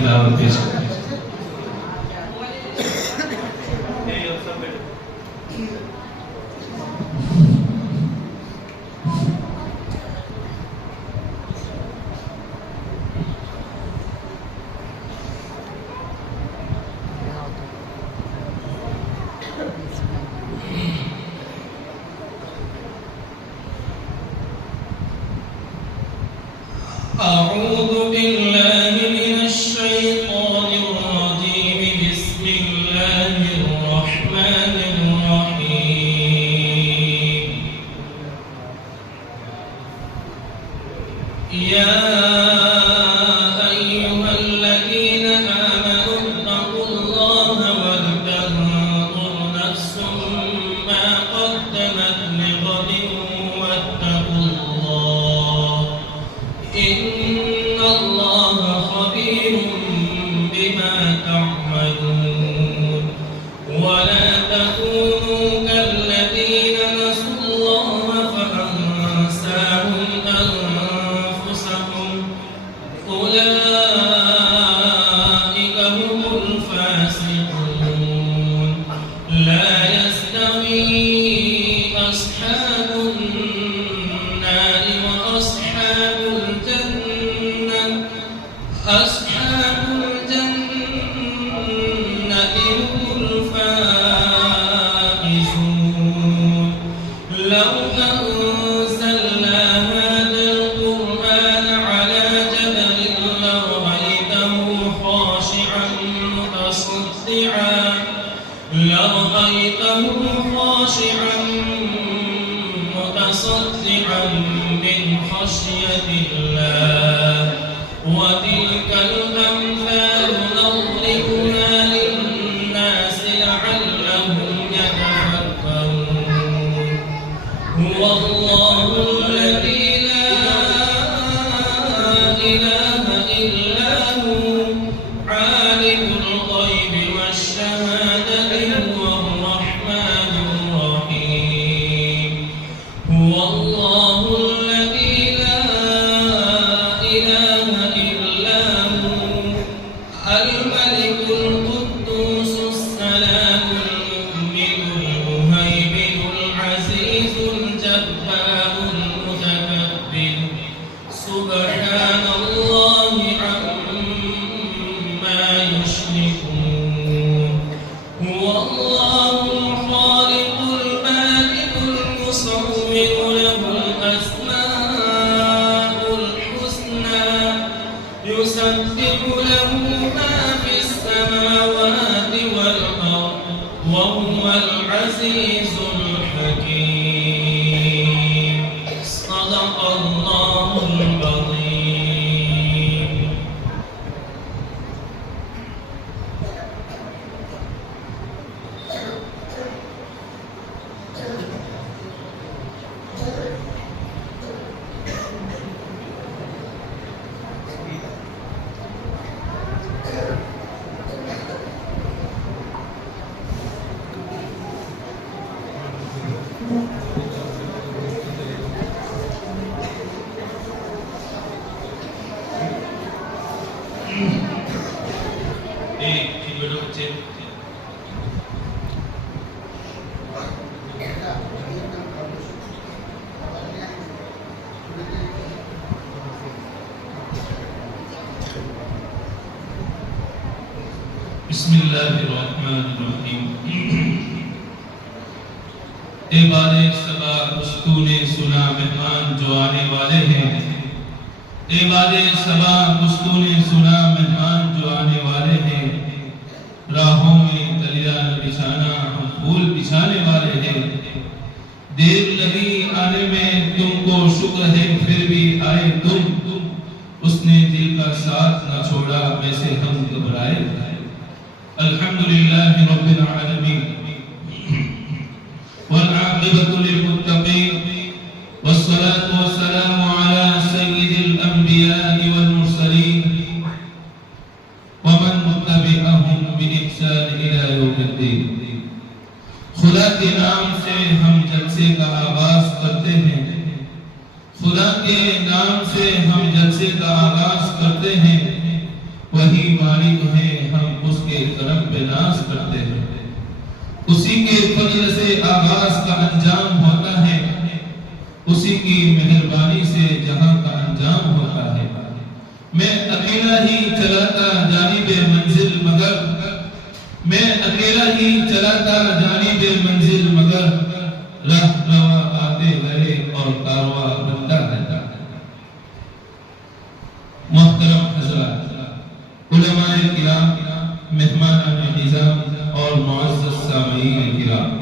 تلاوت پیش کریں۔ أعوذ بالله من الشيطان الرجيم بسم الله الرحمن الرحيم يا أيها الذين آمنوا اتقوا الله ولتنظر نفس ما قدمت لغد واتقوا الله إن الله خبير بما تعملون ولا تكونوا كالذين نسوا الله فأنساهم أنفسهم أولئك هم الفاسقون لا يستوي أصحاب النار وأصحاب الجنة أصحاب الجنة هم الفائزون لو أنزلنا هذا القرآن على جبل لرأيته خاشعا متصدعا من خشية الله وتلك الأمثال نضربها للناس لعلهم يتفكرون هو الله الذي لا إله إلا هو عالم الغيب والشهادة هو الرحمن الرحيم هو الله الذي لا إله إلا هو الملك القدوس السلام المؤمن المهيمن العزيز الجبار المتكبر سبحان الله عما يشركون هو الله الخالق المالك المصور له الأسماء الحسنى يسبح له ما في السماوات والأرض وهو العزيز الحكيم صدق الله العظيم. بسم اللہ الرحمن الرحیم۔ اے بارے صبا تو نے سنا مہمان جو آنے والے ہیں، اے بارے صبا تو نے سنا مہمان جو آنے والے ہیں، راہوں میں تلیا بچھانا ہم پھول بچھانے والے ہیں، دیر لگی آنے میں تم کو شکر ہے پھر بھی آئے تم، اس نے دل کا ساتھ نہ چھوڑا ویسے ہم گھبرائے۔ الحمدللہ رب العالمین والعاقبۃ للمتقین والصلاة والسلام علی سید الانبیاء والمرسلین ومن تبعهم بإحسان إلى يوم الدین۔ خدا کے نام سے ہم جلسے کا آغاز کرتے ہیں، خدا کے نام سے ہم جلسے کا آغاز کرتے ہیں، وہی اکیلا ہی چلاتا جانب منزل مگر میں اکیلا ہی چلاتا جانب منزل مگر راہ روا آتے گئے اور کارواں بنتا رہتا ہے۔ محترم حضرات، علماء کرام، مہمانان نظام اور معزز سامعین کرام،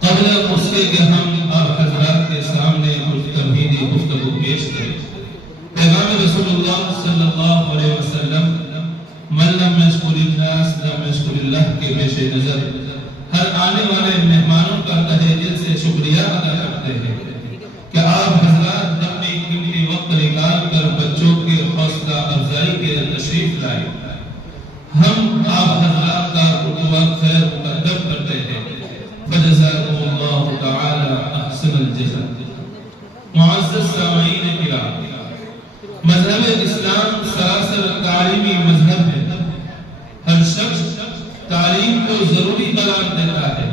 قبل اس کے کہ ہم آپ حضرات کے سامنے کچھ تمہیدی گفتگو پیش کریں، پیغام رسول اللہ صلی اللہ علیہ وسلم من لم یشکر الناس لم یشکر اللہ کے پیش نظر ہر آنے والے مہمانوں کا تہہ دل سے شکریہ ادا کرتے ہیں کہ آپ حضرات اپنی قیمتی وقت نکال کر بچوں کے حوصلہ افزائی کے تشریف لائے۔ ہم آپ حضرات کا رتبہ خیر مقدم کرتے ہیں، فجزاکم اللہ تعالی احسن الجزاء۔ معزز سامعین کرام، مذہب اسلام سراسر تعلیمی مذہب ہے۔ ہر شخص تعلیم کو ضروری قرار دیتا ہے۔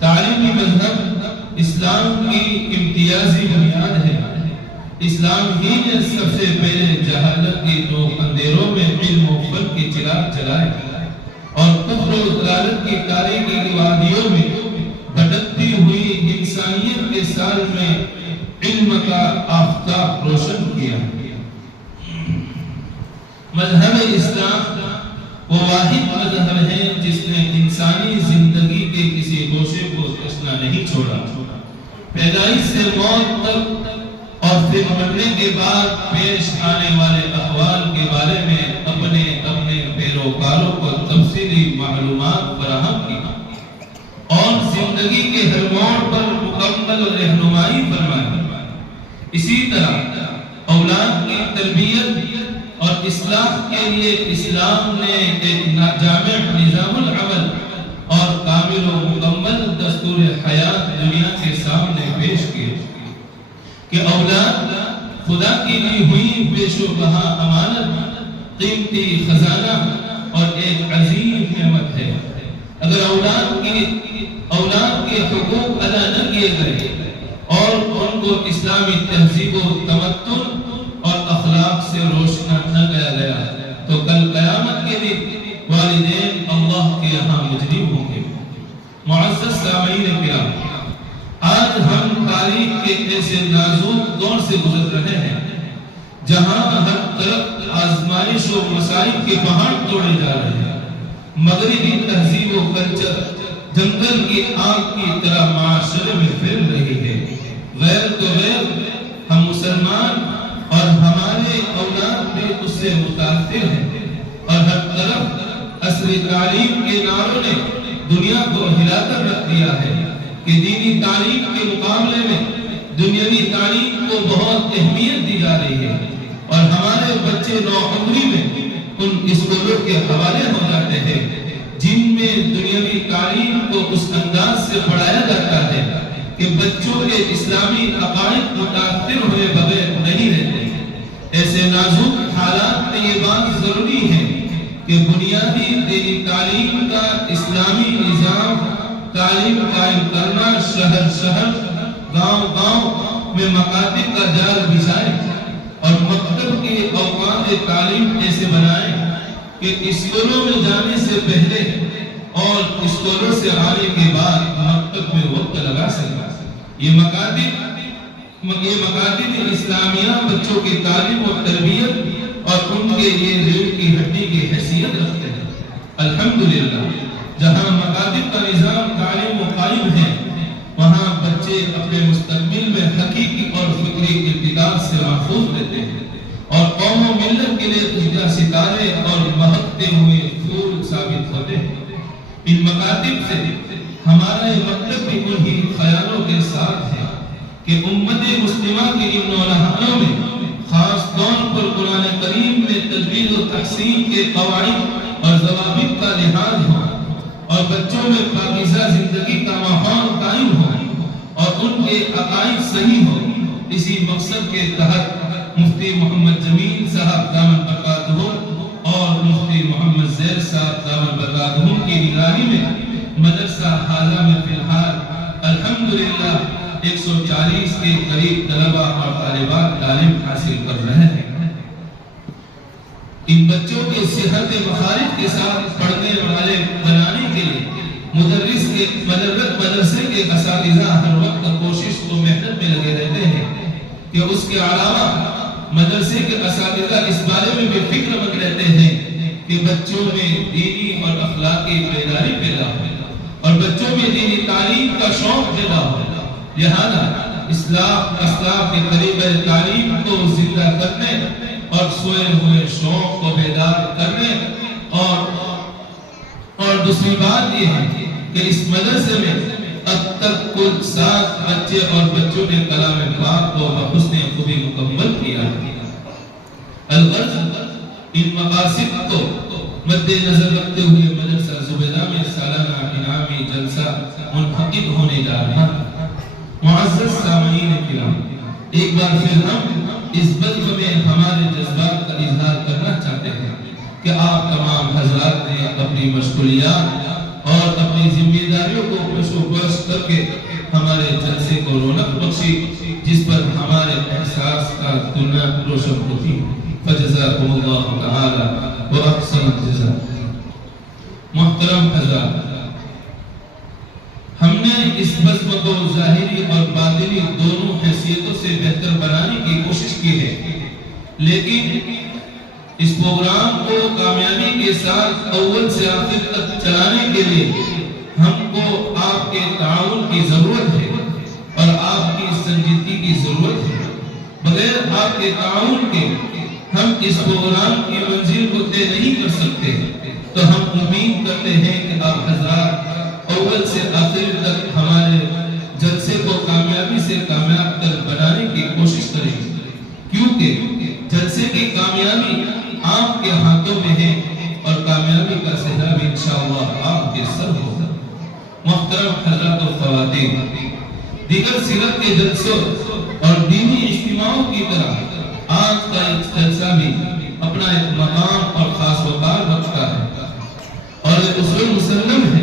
تعلیمی مذہب اسلام کی امتیازی بنیاد ہے۔ اسلام ہی نے سب سے پہلے جہالت کی دو اندھیروں میں علم و فن کی چراغ جلائے اور کفر و ضلالت کی تاریکی کی وادیوں میں بھٹکتی ہوئی انسانیت کے سال میں علم کا آفتاب روشن کیا۔ مذہب اسلام وہ واحد مذہب ہے جس نے انسانی زندگی کے کسی گوشے کو تشنا نہیں چھوڑا۔ پیدائش سے موت تک اور پھر مرنے کے بعد پیش آنے والے احوال کے بارے میں اپنے پیروکاروں کو تفصیلی معلومات فراہم کی اور زندگی کے ہر موڑ پر مکمل رہنمائی فرمائی۔ اسی طرح اولاد کی تربیت اور اصلاح کے لیے اسلام نے ایک جامع نظام العمل اور کامل و مکمل دستور حیات دنیا کے سامنے پیش کیا کہ اولاد خدا کی دی ہوئی پیش و بہا امانت، قیمتی خزانہ اور ایک عظیم نعمت ہے۔ اگر اولاد کے حقوق ادا نہ کیے گئے اور ان کو اسلامی تہذیب و تمدن اور اخلاق سے روشن نہ کیا گیا تو کل قیامت کے دن والدین اللہ کے یہاں مجرم ہوں گے۔ معزز سامعین کرام، آج ہم تاریخ کے ایسے نازک دور سے گزر رہے ہیں جہاں ہر طرف آزمائش و مصائب کے پہاڑ توڑے جا رہے ہیں۔ مغربی تہذیب و کلچر جنگل کی آگ کی طرح معاشرے میں پھیل رہی ہے۔ غیر تو غیر ہم مسلمان اور ہمارے اولاد بھی اس سے متاثر ہیں اور ہر طرف عصری تعلیم کے نعروں نے دنیا کو ہلا کر رکھ دیا ہے کہ دینی تعلیم کے مقابلے میں دنیاوی تعلیم کو بہت اہمیت دی جا رہی ہے اور ہمارے بچے نوعمری میں ان اسکولوں کے حوالے ہو جاتے ہیں جن میں دنیاوی تعلیم کو اس انداز سے پڑھایا جاتا ہے کہ بچوں کے اسلامی عقائد متاثر ہوئے بغیر نہیں رہتے۔ ایسے نازک حالات میں یہ بات ضروری ہے کہ بنیادی دینی تعلیم کا اسلامی نظام تعلیم قائم کرنا، شہر شہر گاؤں گاؤں میں مکاتب کا جال بچھائے اور مکتب کے اوقات تعلیم ایسے بنائے کہ اسکولوں میں جانے سے پہلے اور اسکولوں سے آنے کے بعد مکتب میں وقت لگا سکتا۔ یہ مکاتب اسلامیہ بچوں کی تعلیم و تربیت اور ان کے لیے ریڑھ کی ہڈی کی حیثیت رکھتے ہیں۔ الحمدللہ جہاں مکاتب کا نظام تعلیم و قائم ہے وہاں بچے اپنے مستقبل میں حقیقی اور فکری ارتقاء سے محفوظ رہتے ہیں اور قوم و ملت کے لیے ستارے اور مہکتے ہوئے پھول ثابت ہوتے ہیں۔ ان مکاتب سے ہمارا یہ مطلب بھی انہی خیالوں کے ساتھ ہے کہ امت مسلمہ کے ان نوجوانوں میں خاص طور پر قرآن کریم میں تجوید و تحسین کے قواعد اور ضوابط کا لحاظ ہو اور بچوں میں پاکیزہ زندگی کا ماحول قائم ہو اور ان کے عقائد صحیح ہو۔ اسی مقصد کے تحت مفتی محمد جمیل صاحب دامت برکاتہ اور مفتی محمد زیر صاحب دامت برکاتہ کی نگرانی میں مدرسہ حاضہ میں فی الحال الحمدللہ 140 کے قریب طلبہ اور طالبات تعلیم حاصل کر رہے ہیں۔ ان بچوں کے صحت مخارج کے ساتھ پڑھنے والے بنانے کے لیے مدرسے کے اساتذہ ہر وقت کوشش و محنت میں لگے رہتے ہیں کہ اس کے علاوہ مدرسے کے اساتذہ اس بارے میں بھی فکر مند رہتے ہیں کہ بچوں میں دینی اور اخلاقی بیداری پیدا ہو اور بچوں میں دینی تعلیم کا شوق پیدا ہو۔ لہذا اسلام کے طریقہ تعلیم کو زندہ کرنے اور سوئے ہوئے شوق کو بیدار کرنے اور دوسری بات یہ ہے کہ اس مدرسے میں اب تک کل 7 بچے اور بچوں نے کلام پاک کو بحسن خوبی مکمل کیا۔ الغرض ان مقاصد کو مد نظر رکھتے ہوئے مدرسہ زبیدہ میں سالانہ انعامی جلسہ منعقد ہونے جا رہا ہے۔ معزز سامعین کرام، ایک بار پھر ہم اس بزم میں ہمارے جذبات کا اظہار کرنا چاہتے ہیں کہ آپ تمام حضرات نے اپنی مشغولیات اور اپنی ذمہ داریوں کو پیش و پش کر کے ہمارے جلسے کو رونق بخشی، جس پر ہمارے احساس کا دنیا روشن ہوتی۔ فجزاکم اللہ تعالی و احسن الجزاء۔ محترم حضرات، ہم نے اس بزم کو ظاہری اور باطنی دونوں حیثیتوں سے بہتر بنانے کی کوشش کی ہے، لیکن اس پروگرام کو کامیابی کے ساتھ اول سے آخر تک چلانے کے لیے ہم کو آپ کے تعاون کی ضرورت ہے اور آپ کی سنجیدگی کی ضرورت ہے۔ بغیر آپ کے تعاون کے ہم اس پروگرام کی منزل کو طے نہیں کر سکتے، تو ہم امید کرتے ہیں کہ آپ حضرات اول سے آخر تک ہمارے جلسے کو کامیابی سے کامیاب تر بنانے کی کوشش کریں گے، کیونکہ جلسے کی کامیابی آپ کے ہاتھوں میں ہے اور کامیابی کا سہرا بھی انشاءاللہ آپ کے سر ہوگا۔ محترم حضرات و خواتین، دیگر سیرت کے جلسوں اور دینی اجتماعوں کی طرح آج کا ایک جلسہ بھی اپنا ایک مقام اور خاص وقار رکھتا ہے، اور ایک اصول مسلم ہے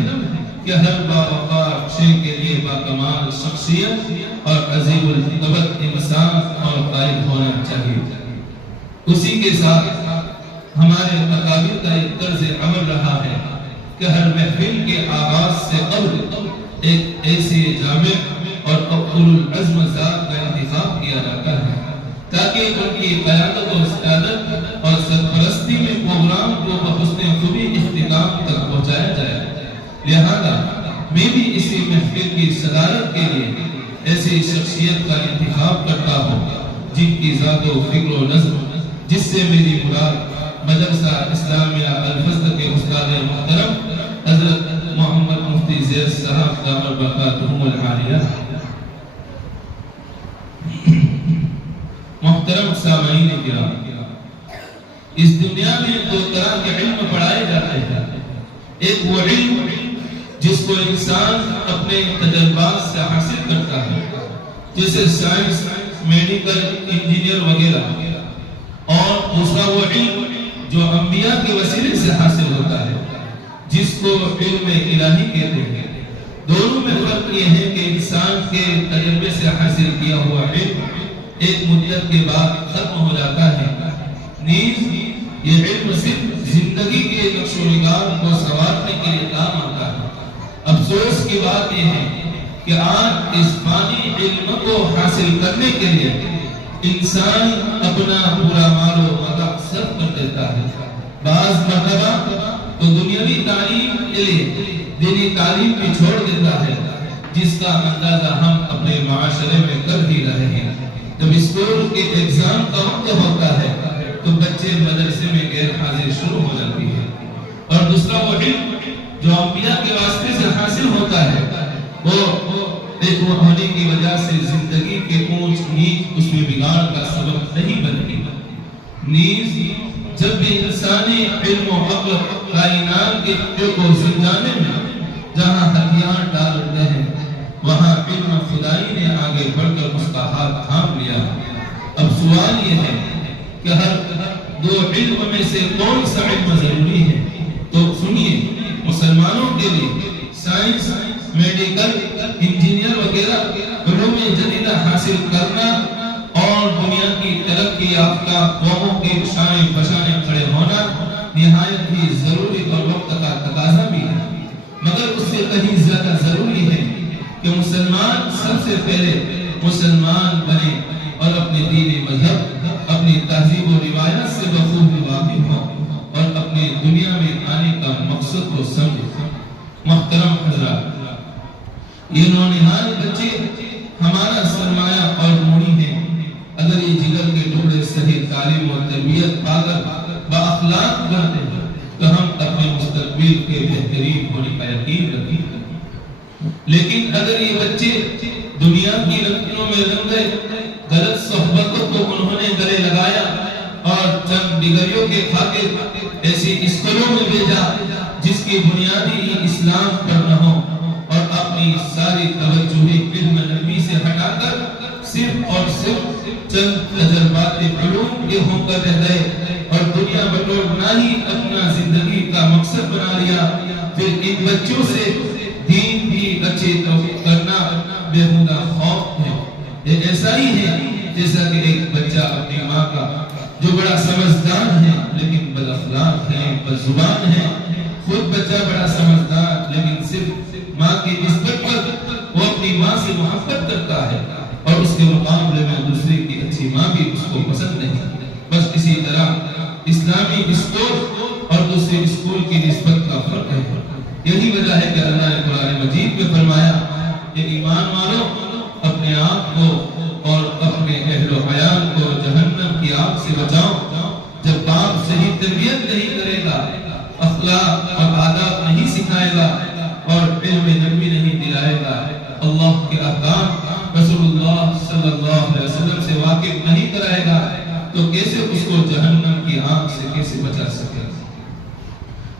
کہ ہر باوقار شیخ کے لیے باکمال شخصیت اور عظیم القدر انسان اور قائد ہونا چاہیے۔ اسی کے ساتھ ہمارے اکابر کا ایک طرز عمل رہا ہے کہ ہر محفل کے آغاز سے قبل ایک ایسے جامع اور اولو العزم ذات کا انتخاب کیا جاتا ہے تاکہ ان کی قیادت و سیادت اور سرپرستی میں پروگرام کو بحسن خوبی اختتام تک پہنچایا جائے۔ لہذا میں بھی اسی محفل کی صدارت کے لیے ایسی شخصیت کا انتخاب کرتا ہوں جن کی ذات و فکر و نظم، جس سے میری مراد مدرسہ اسلامیہ الفضل کے استاد محترم حضرت محمد مفتی زید صاحب دامت برکاتہم العالیہ۔ محترم سامعین کرام، اس دنیا میں دو طرح کے علم پڑھائے جاتے ہیں۔ ایک وہ علم جس کو انسان اپنے تجربات سے حاصل کرتا ہے، جیسے سائنس، میڈیکل، انجینئر وغیرہ، اور دوسرا وہ علم جو انبیاء کے وسیلے سے حاصل ہوتا ہے، جس کو علم الہی کہتے ہیں۔ دونوں میں فرق یہ ہے کہ انسان کے تجربے سے حاصل کیا ہوا علم ایک مدت کے بعد ختم ہو جاتا ہے، نیز یہ علم صرف زندگی کے نقش و نگار کو سنوارنے کے لیے کام آتا ہے۔ افسوس کی بات یہ ہے کہ آج اس فانی علم کو حاصل کرنے کے لیے انسان اپنا پورا مال و متاع صرف کر دیتا ہے۔ بعض مرتبہ تو دنیاوی تعلیم کے لیے دینی تعلیم بھی چھوڑ دیتا ہے، جس کا اندازہ ہم اپنے معاشرے میں کر ہی رہے ہیں۔ جب اسکول کے ایگزام کا وقت ہوتا ہے تو بچے مدرسے میں غیر حاضر شروع ہو جاتی ہے، اور دوسرا وہ علم جو انبیاء کے واسطے سے حاصل ہوتا ہے وہ ایک ہونے کی وجہ سے زندگی کے اونچ نیچ اس میں بگاڑ کا سبب نہیں بنتی۔ نیز جب بھی انسانی علم و عقل کائنات کے کو سمجھانے میں جہاں ہتھیار ڈالتے ہیں، وہاں علم خدائی نے آگے بڑھ کر اس کا ہاتھ تھام لیا۔ اب سوال یہ ہے کہ ہر دو علم میں سے کون سا علم ضروری ہے؟ تو سنیے، مسلمانوں کے لیے سائنس، میڈیکل، انجینئر وغیرہ علوم جدیدہ حاصل کرنا اور دنیا کی ترقی یافتہ قوموں کے شان بشان کھڑے ہونا سے پہلے مسلمان بنے اور اپنے دین مذہب، اپنی تہذیب و روایات سے بخوبی واقف ہوں اور اپنے دنیا میں آنے کا مقصد کو سمجھے۔ محترم حضرات، یہ نونہال بچے ہمارا سرمایہ اور موڑی ہیں۔ اگر یہ جگر کے ٹکڑے صحیح تعلیم و تربیت پا کر بااخلاق بنتے ہیں تو ہم اپنے مستقبل کے بہترین ہونے کا یقین رکھیں گے۔ لیکن اگر یہ بچے دنیا کی رنگینوں میں رنگ گئے، غلط صحبتوں کو انہوں نے گلے لگایا اور چند ڈگریوں کے خاطر ایسی اسکولوں میں بھیجا جس کی بنیادی اسلام پر نہ ہو، اور اپنی ساری توجہ علم نبی سے ہٹا کر صرف اور صرف چند تجربات علوم کے ہو کر رہ گئے اور دنیا بٹورنا ہی اپنا زندگی کا مقصد بنا لیا، پھر ان بچوں سے دین بھی اچھے توفیق کرنا بےہودہ خوف ہے۔ یہ ایسا ہی ہے جیسا کہ ایک بچہ اپنی ماں کا جو بڑا سمجھدار ہے لیکن بد اخلاق ہے، بد زبان ہے، خود بچہ بڑا سمجھدار لیکن صرف ماں کی نسبت پر وہ اپنی ماں سے محبت کرتا ہے اور اس کے مقابلے میں دوسرے کی اچھی ماں بھی اس کو پسند نہیں۔ بس اسی طرح اسلامی اسکول اور دوسرے اسکول کی نسبت کا فرق ہے۔ یہی وجہ ہے کہ اللہ نے قرآن مجید میں فرمایا کہ ایمان والو اپنے آپ کو اور اپنے اہل و عیال کو جہنم کی آگ سے بچاؤ۔ جب باپ صحیح تربیت نہیں کرے گا، اخلاق اور آداب نہیں سکھائے گا اور علم نبی نہیں دلائے گا، اللہ کے احکام رسول اللہ صلی اللہ علیہ وسلم سے واقف نہیں کرائے گا، تو کیسے اس کو جہنم کی آگ سے کیسے بچا سکے؟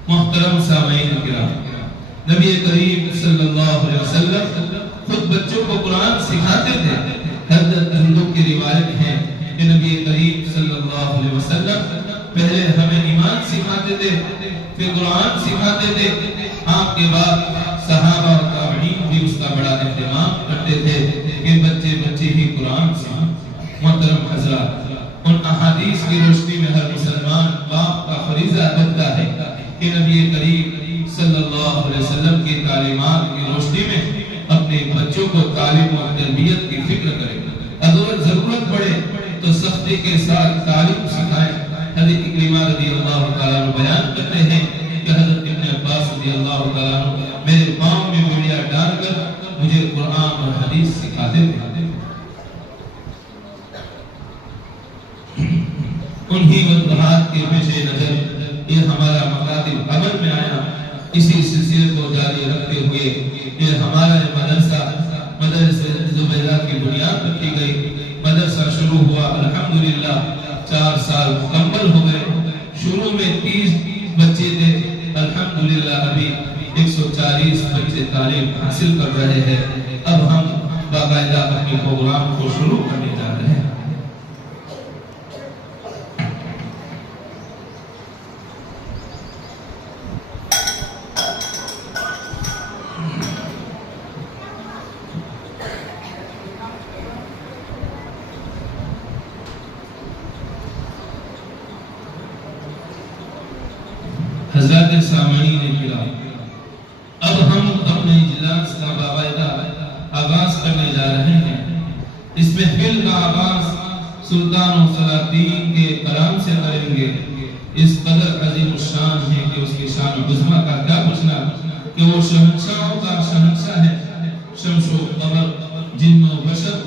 محترم سامعین کرام، نبی کریم صلی اللہ علیہ وسلم خود بچوں کو قرآن سکھاتے تھے۔ حضرت ہندو کی روایت ہے کہ نبی کریم صلی اللہ علیہ وسلم پہلے ہمیں ایمان سکھاتے تھے، پھر قرآن سکھاتے تھے۔ آپ کے بعد صحابہ اور تابعین بھی اس کا بڑا اہتمام کرتے تھے کہ بچے بچے ہی قرآن سکھائیں۔ محترم حضرات، ان احادیث کی روشنی میں ہر مسلمان باپ کا فریضہ بنتا ہے کہ نبی کریم صلی اللہ علیہ وسلم کی تعلیمات کی روشنی میں اپنے بچوں کو تعلیم و تربیت کی فکر کرے، اگر ضرورت پڑے تو سختی کے ساتھ تعلیم سکھائیں۔ حضرت اکرمہ رضی اللہ تعالیٰ عنہ بیان کرتے ہیں کہ حضرت ابن عباس رضی اللہ تعالیٰ عنہ میرے پاؤں میں بیڑیا ڈال کر مجھے قرآن اور حدیث سکھاتے تھے۔ انہی وضاحات کے پیش نظر یہ ہمارا مکاتب عمل میں آیا۔ اسی سلسلے کو جاری رکھتے ہوئے یہ ہمارا مدرسہ زبیدہ کی بنیاد رکھی گئی۔ مدرسہ شروع ہوا، الحمدللہ 4 سال مکمل ہو گئے۔ شروع میں 30 بچے تھے، الحمدللہ ابھی 140 بچے تعلیم حاصل کر رہے ہیں۔ اب ہم باقاعدہ اپنے پروگرام کو شروع کرنے جا رہے ہیں۔ حضرات سامعین کرام، اب ہم اپنے اجلاس کا باقاعدہ آغاز کرنے جا رہے ہیں۔ اس محفل کا آغاز سلطان و سلاطین کے کلام سے کریں گے۔ اس قدر عظیم الشان ہے کہ اس کی شان عظمہ کا کیا پوچھنا کہ وہ شہنشاہوں کا شہنشاہ ہے۔ شمس و قمر، جن و بشر،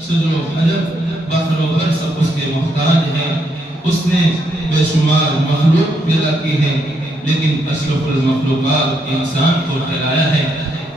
شجر و حجر، بحر و بر سب اس کے محتاج ہیں۔ اس نے بے شمار مخلوق پیدا کی ہے لیکن اشرف المخلوقات انسان کو ٹھہرایا ہے۔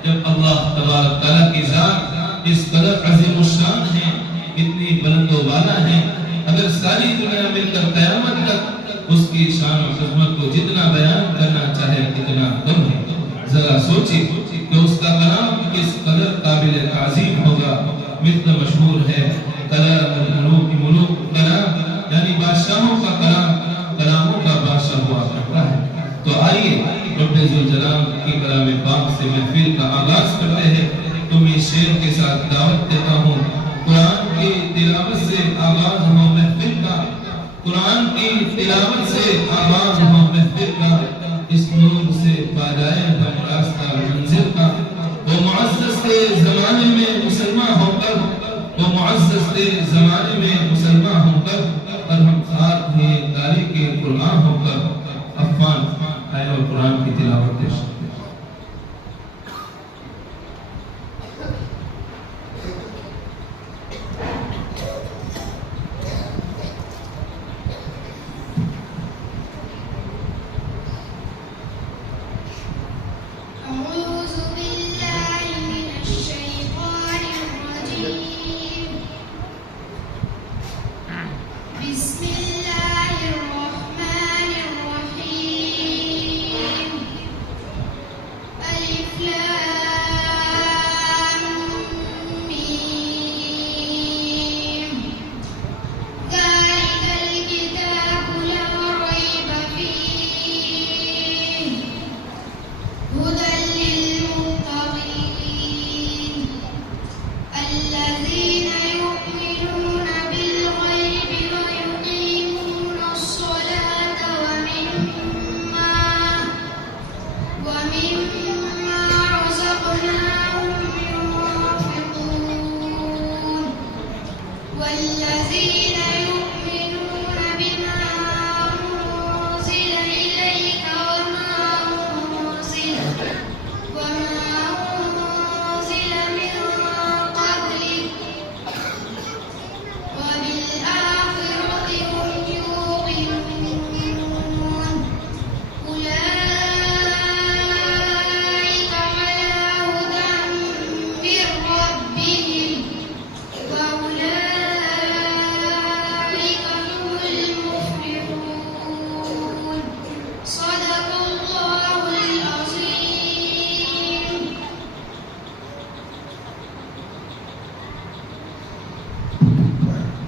جب اللہ تبارک تعالیٰ کی ذات اس قدر عظیم الشان ہے، اتنی بلند و بالا ہے، اگر ساری دنیا مل کر قیامت تک اس کی شان و عظمت کو جتنا بیان کرنا چاہے اتنا کم ہے۔ ذرا سوچیں کہ اس کا کلام کس قدر قابل تعظیم ہوگا۔ مثل مشہور ہے کلام الملوک ملوک کلام، یعنی بادشاہوں کا کلام کلاموں کا بادشاہ ہوا کرتا ہے۔ تو آئیے رب ذوالجلال کی کلام پاک سے محفل کا آغاز کرتے ہیں۔ تم اس شعر کے ساتھ دعوت دیتا ہوں، قرآن کی تلاوت سے آغاز ہو محفل کا، قرآن کی تلاوت سے آغاز ہو محفل کا، اس نور سے پا جائے ہم راستہ منزل کا۔ وہ معزز کے زمانے میں مسلمان ہو ڈاکٹر عفان آئے اور قرآن کی تلاوت پیش کریں۔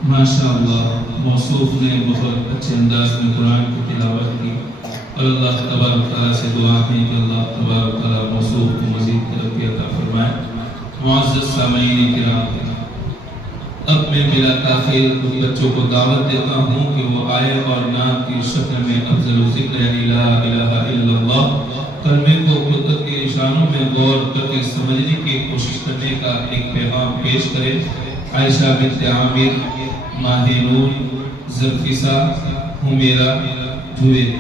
ماشاءاللہ موصوف نے بہت اچھے انداز میں قرآن کی تلاوت کی اور اللہ تبارک تعالیٰ سے دعا ہے کہ اللہ تبارک تعالیٰ موصوف کو مزید ترقی عطا فرمائے۔ معزز سامعین کرام، اب میں بلا تاخیر کچھ بچوں کو دعوت دیتا ہوں کہ وہ آئے اور نعت کی شکل میں افضل ذکر لا الہ الا اللہ کلمے کو قدرت کے اشاروں میں غور کر کے سمجھنے کی کوشش کرنے کا ایک پیغام پیش کرے۔ عائشہ بنت عامر، ماہی نور، زلفیسا، حمیرہ، جوید۔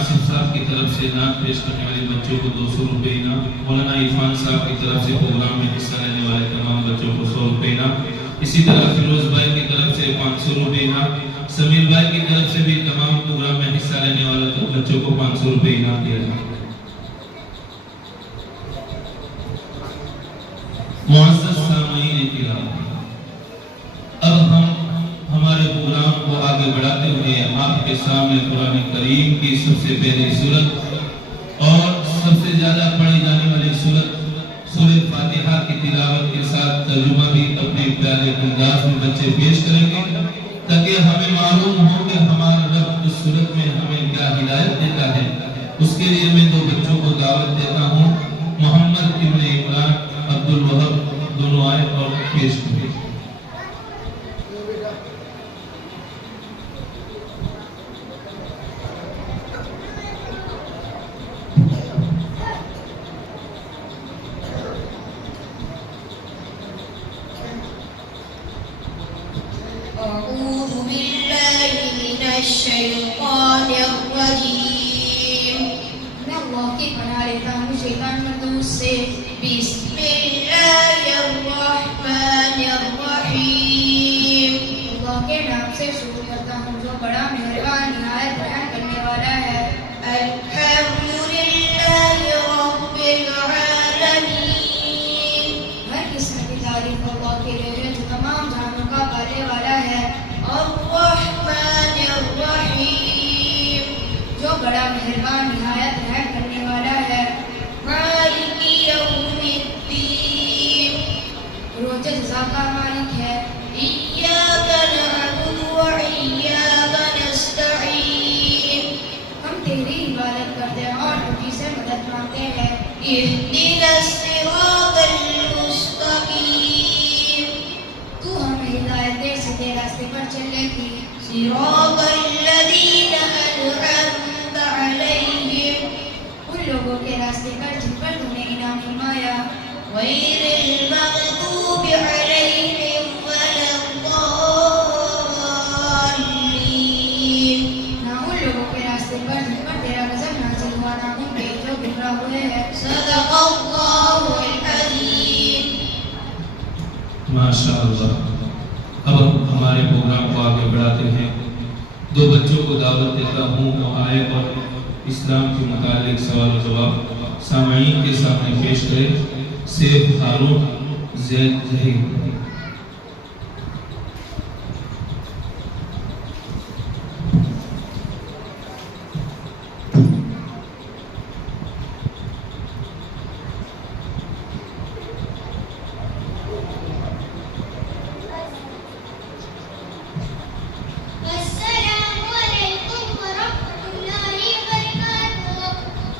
آصف صاحب کی طرف سے نعت پیش کرنے والے بچوں کو 200 روپے انعام، مولانا عرفان صاحب کی طرف سے پروگرام میں حصہ لینے والے تمام بچوں کو 100 روپے انعام، اسی طرح فیروز بھائی کی طرف سے 500 روپے انعام، سمیر بھائی کی طرف سے بھی تمام پروگرام میں حصہ لینے والے بچوں کو 500 روپے انعام دیا جائے۔ معزز سامعین کرام، اب ہم ہمارے پروگرام کو آگے بڑھاتے ہوئے آپ کے سامنے قرآن کریم کی سب سے پہلی سورت اور سب سے زیادہ پڑھی جانے والی سورت سورہ فاتحہ کی تلاوت کے ساتھ ترجمہ بھی اپنے پیارے انداز میں بچے پیش کریں گے، تاکہ ہمیں معلوم ہو کہ ہمارا رب اس سورت میں ہمیں کیا ہدایت دیتا ہے۔ اس کے لیے میں 2 بچوں کو دعوت دیتا ہوں، محمد ابن عمران، عبد الوہاب، دونوں آئے اور پیش کریں۔ أعوذ بالله من الشيطان الرجيم میں اللہ کی پناہ لیتا ہوں شیطان مردود سے۔ بسم اللہ الرحمن الرحیم اللہ کے نام سے شروع کرتا ہوں جو بڑا مہربان نہایت رحم کرنے والا ہے۔ الحمد للہ رب العالمین ہر قسم کی تعریف اللہ کے لیے ہے جو تمام جہانوں کا پالنے والا ہے۔ الرحمن الرحیم جو بڑا مہربان نہایت رحم کرنے والا ہے۔ مالک یوم الدین روز جزا کا مالک ہے۔ ایاک نعبد و ایاک نستعین ہم تیری عبادت کرتے ہیں اور تجھی سے مدد مانگتے ہیں۔ اہدنا الصراط المستقیم تو ہمیں ہدایت دے سیدھے راستے پر چلنے کی۔ صراط الذین انعمت علیہم ان لوگوں کے راستے پر جن پر تو نے انعام فرمایا۔ غیر المغضوب علیہم ولا الضالین نہ ان لوگوں کے راستے پر جن پر تیرا غضب نازل ہوا، نہ ان کے جو گمراہ ہوئے ہیں۔ صدق اللہ العظیم۔ ماشاءاللہ۔ اب ہم ہمارے پروگرام کو آگے بڑھاتے ہیں، 2 بچوں کو دعوت دیتا ہوں وہ آئے اور اسلام کے متعلق سوال و جواب سامعین کے سامنے پیش کرے۔ سیف ہارون زید ظہیر۔ السلام علیکم ورحمۃ اللہ وبرکاتہ۔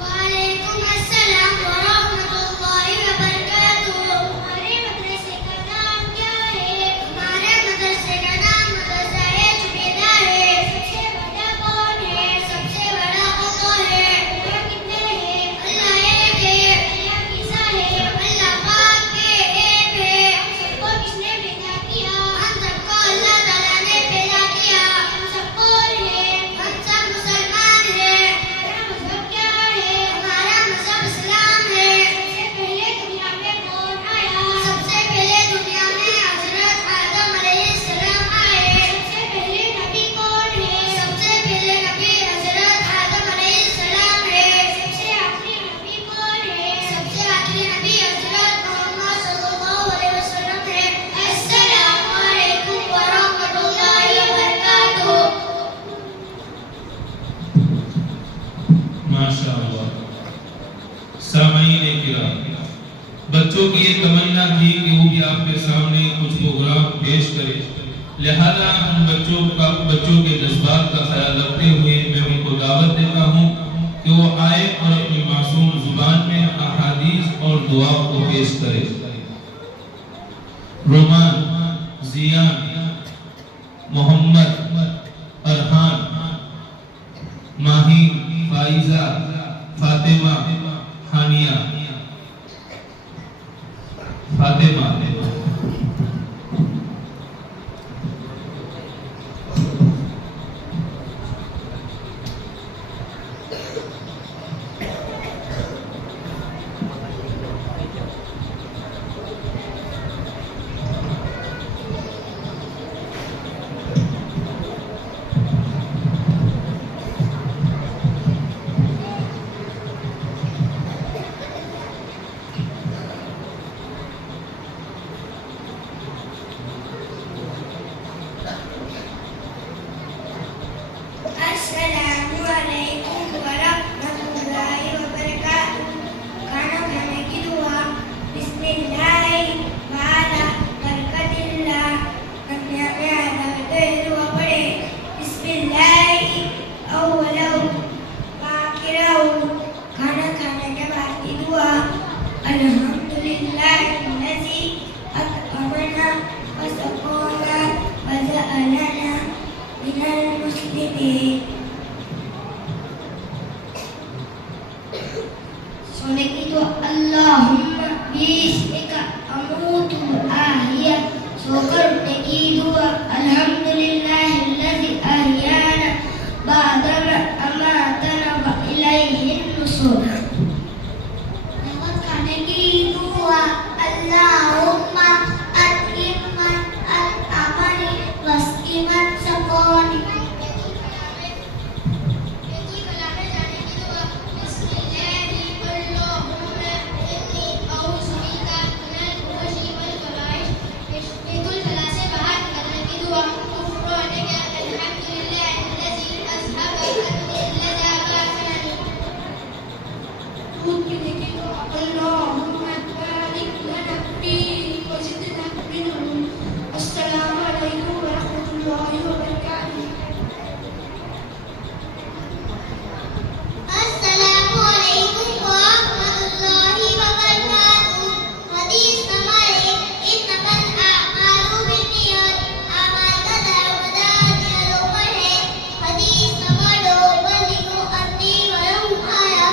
وعلیکم السلام ورحمۃ اللہ وبرکاتہ۔ ہمارے مدرسے کا نام کیا ہے؟ ہمارے مدرسے کا نام مدرسہ جبیدہ ہے۔ سب سے بڑا کون ہے؟ سب سے بڑا کون ہے؟ اللہ کتنے ہیں؟ اللہ ایک ہے۔ اللہ کیسا ہے؟ اللہ پاک کے ایک ہے۔ ہم سب کو کس نے پیدا کیا؟ ہم سب کو اللہ تعالیٰ نے پیدا کیا۔ ہم سب کون ہیں؟ ہم سب مسلمان ہیں۔ ہمارا مذہب کیا ہے؟ ہمارا مذہب اسلام ہے۔ سب سے پہلے دنیا میں کون آیا؟ سب سے پہلے دنیا میں حضرت آدم علیہ السلام آئے۔ سب سے پہلے نبی کون ہے؟ سب سے پہلے نبی حضرت آدم علیہ السلام ہے۔ سب سے آخری نبی کون ہے؟ سب سے آخری نبی حضرت محمد صلی اللہ علیہ وسلم ہے۔ السلام علیکم ورحمۃ اللہ وبرکاتہ۔ ماشاءاللہ۔ سامعین کرام، بچوں کی یہ تمنا تھی کہ وہ بھی آپ کے سامنے کچھ پروگرام پیش کرے، لہذا ان بچوں کے جذبات کا خیال رکھتے ہوئے میں ان کو دعوت دیتا ہوں کہ وہ آئے اور اپنی معصوم زبان میں احادیث اور دعا کو پیش کرے۔ رومان، زیان، محمد، ارحان، ماہی، Faiza, Fatima, حانیہ، Fatima. Assalamualaikum warahmatullahi wabarakatuh. Kana khane ki dua. Bismillah wa ala barakatillah. Namya ala dua pade. Bismillah awwalahu wa akhirahu. Kana khane ke baad ki dua. Alhamdulillahillazi at'amana wa saqana wa ja'alana minal muslimin. Sonek itu Allahumma bismika amutu ahya. Sokar teki dua alhamdulillahillazi ahyana ba'dama amatana wa ilaihin nusur. Lewat khane ki dua Allahumma at'iman al-amani wasqiman sakoni. Assalamualaikum warahmatullahi wabarakatuh. Assalamualaikum warahmatullahi wabarakatuh. Hadis nomor 1, innamal a'malu binniyat, amal qadar wadani al-umar hai. Hadis nomor 2, balighu anni walau aya,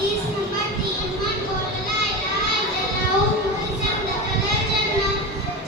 Hadis nomor 3, man qala la ilaha illallah mukhlishan dakhala jannah.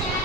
4,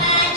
5,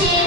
6,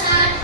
7,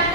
8,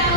9,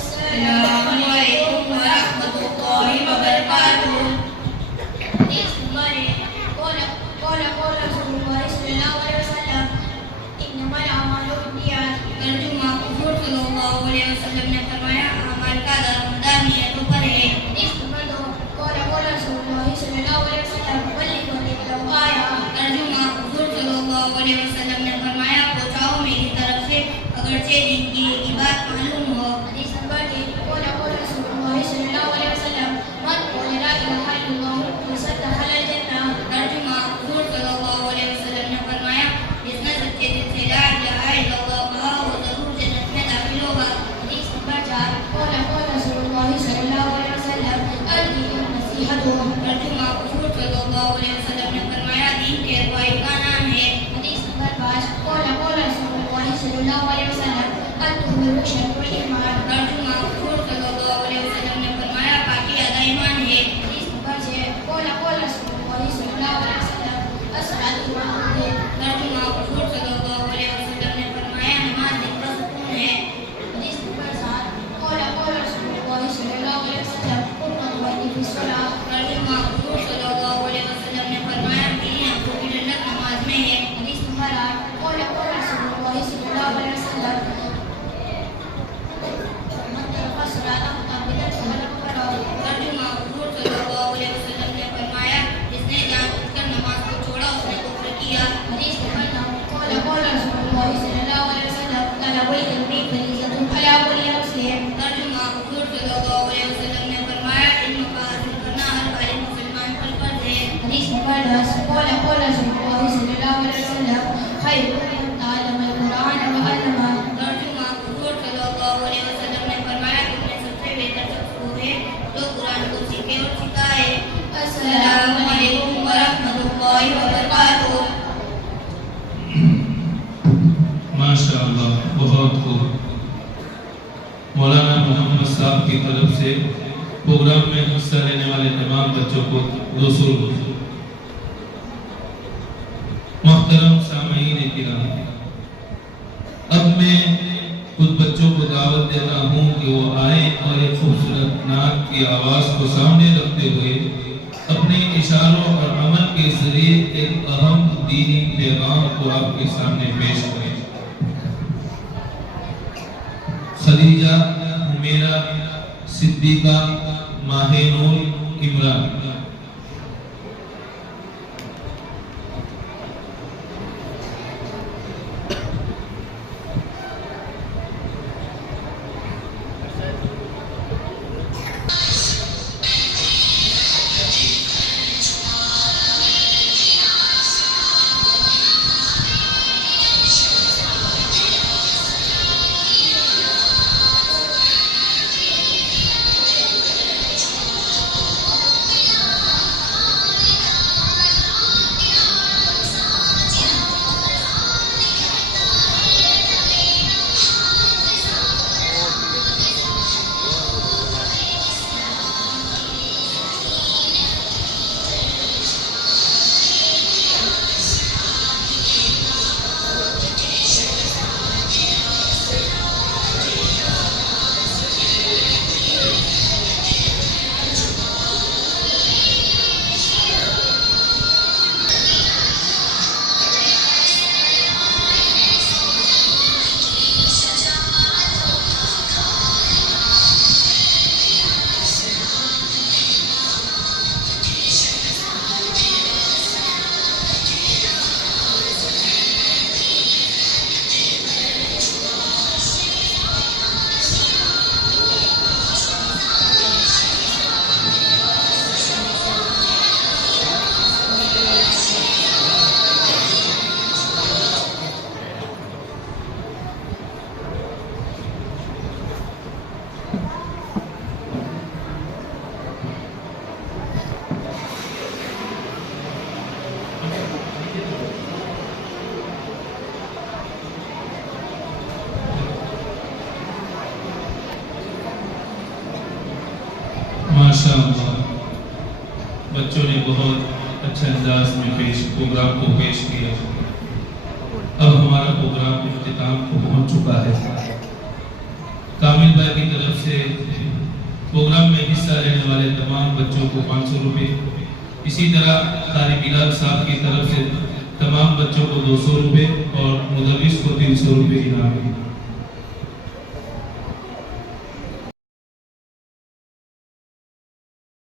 Assalamualaikum warahmatullahi wabarakatuh. Hadis nomor 1, qala سیکھے اور سکھائے۔ السلام علیکم ورحمۃ اللہ وبرکاتہ۔ ماشاء اللہ، بہت خوب۔ مولانا محمد صاحب کی طرف سے پروگرام میں حصہ لینے والے تمام بچوں کو 200 روپے۔ محترم سامعین کرام، اب میں کچھ بچوں کو دعوت دیتا ہوں کہ وہ آئیں اور ایک خوبصورت نعت کی آواز کو سامنے رکھتے ہوئے اپنے اشاروں اور عمل کے ذریعے ایک اہم دینی پیغام کو آپ کے سامنے پیش کریں۔ خدیجہ حمیرہ صدیقہ ماہ نور عمران۔ ماشاءاللہ، بچوں نے بہت اچھے انداز میں پروگرام کو پیش کیا۔ اب ہمارا پروگرام اختتام کو پہنچ چکا ہے۔ کامل بھائی کی طرف سے پروگرام میں حصہ لینے والے تمام بچوں کو 500 روپے، اسی طرح قاری بلال صاحب کی طرف سے تمام بچوں کو 200 روپے اور مدرس کو 300 روپے انعام ہے۔